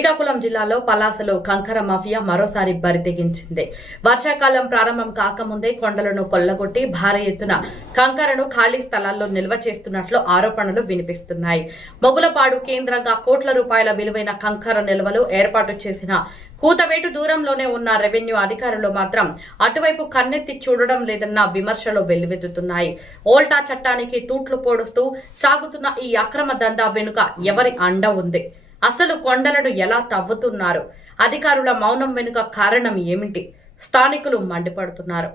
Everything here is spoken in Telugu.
శ్రీకాకుళం జిల్లాలో పలాసలో కంకర మాఫియా మరోసారి బరితెగించింది. వర్షాకాలం ప్రారంభం కాకముందే కొండలను కొల్లగొట్టి భారీ ఎత్తున కంకరను ఖాళీ స్థలాల్లో నిల్వ చేస్తున్నట్లు ఆరోపణలు వినిపిస్తున్నాయి. మొగులపాడు కేంద్రంగా కోట్ల రూపాయల విలువైన కంకర నిల్వలు ఏర్పాటు చేసిన కూతవేటు దూరంలోనే ఉన్న రెవెన్యూ అధికారులు మాత్రం అటువైపు కన్నెత్తి చూడడం లేదన్న విమర్శలు వెల్లువెత్తుతున్నాయి. ఓల్టా చట్టానికి తూట్లు పొడుస్తూ సాగుతున్న ఈ అక్రమ దందా వెనుక ఎవరి అండ ఉంది? అసలు కొండలను ఎలా తవ్వుతున్నారు? అధికారుల మౌనం వెనుక కారణం ఏమిటి? స్థానికులు మండిపడుతున్నారు.